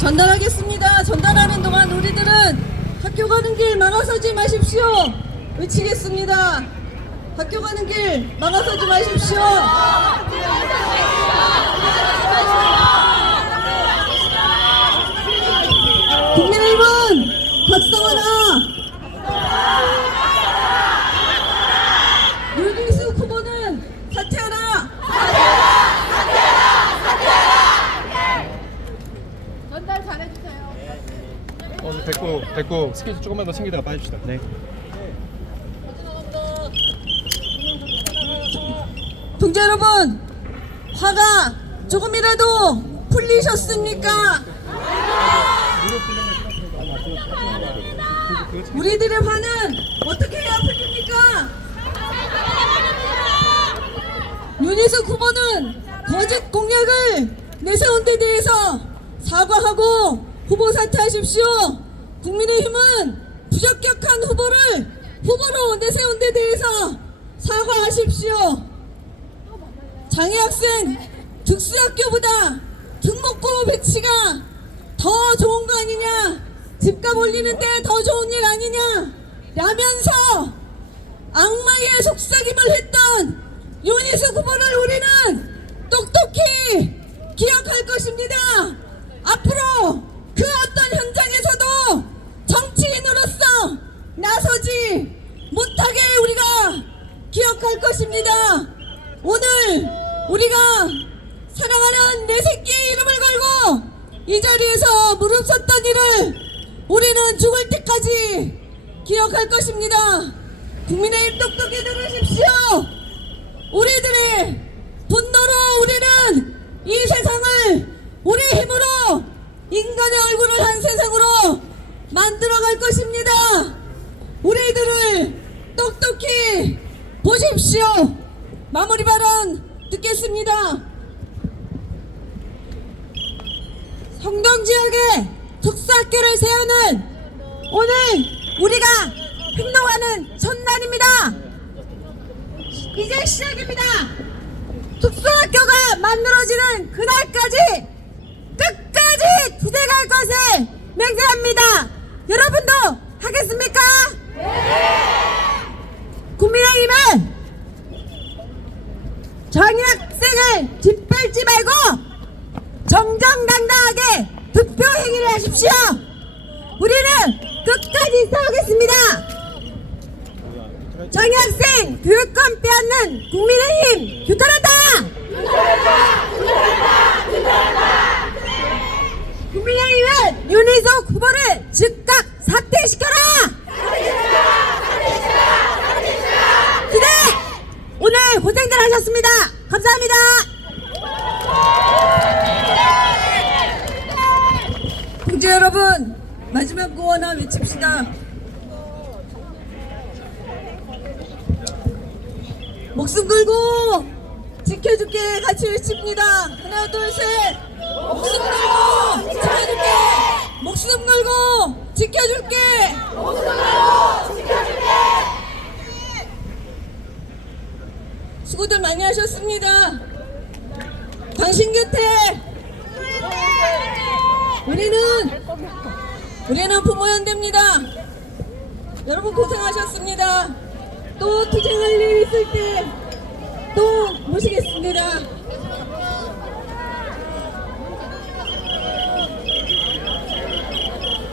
전달하겠습니다. 전달하는 동안 우리들은 학교 가는 길 막아서지 마십시오. 외치겠습니다. 학교 가는 길 막아서지 마십시오. 국민의힘은 각성하라. 윤희숙 후보는 사퇴하라. 전달 잘해주세요. 됐고 스케줄 조금만 더 챙기다가 빠집시다. 네. 동지 여러분, 화가 조금이라도 풀리셨습니까? 우리들의 화는 어떻게 해야 풀립니까? 윤희숙 후보는 거짓 공약을 내세운 데 대해서 사과하고 후보 사퇴하십시오. 국민의힘은 부적격한 후보를 후보로 내세운 데 대해서 사과하십시오. 장애학생 특수학교보다 등록고 배치가 더 좋은 거 아니냐, 집값 올리는데 더 좋은 일 아니냐 라면서 악마의 속삭임을 했던 윤희숙 후보를 우리는 똑똑히 기억할 것입니다. 앞으로 그 어떤 현장에서도 정치인으로서 나서지 못하게 우리가 기억할 것입니다. 오늘 우리가 사랑하는 내 새끼의 이름을 걸고 이 자리에서 무릎 섰던 일을 우리는 죽을 때까지 기억할 것입니다. 국민의힘 똑똑히 들으십시오. 우리들의 분노로 우리는 이 세상을 우리 힘으로 인간의 얼굴을 한 세상으로 만들어갈 것입니다. 우리들을 똑똑히 보십시오. 마무리 발언 듣겠습니다. 성동 지역에 특수학교를 세우는 오늘 우리가 행동하는 첫날입니다. 이제 시작입니다. 특수학교가 만들어지는 그날까지 끝까지 투쟁할 것을 맹세합니다. 여러분도 하겠습니까? 네. 국민의힘은 장학생을 짓밟지 말고 정정당당하게 득표 행위를 하십시오. 우리는 끝까지 싸우겠습니다. 장학생 교육권 빼앗는 국민의힘 규탄한다. 국민의힘은 윤희석 후보를 즉각 사퇴시켜라. 기대! 오늘 고생들 하셨습니다. 감사합니다. 동지 여러분, 마지막 구호 하나 외칩시다. 목숨 걸고 지켜줄게 같이 외칩니다. 하나 둘 셋. 목숨 걸고 지켜줄게. 목숨 걸고 지켜줄게. 목숨 걸고 지켜줄게. 수고들 많이 하셨습니다. 당신 곁에 우리는 부모연대입니다. 여러분 고생하셨습니다. 또 투쟁할 일 있을 때 또 모시겠습니다.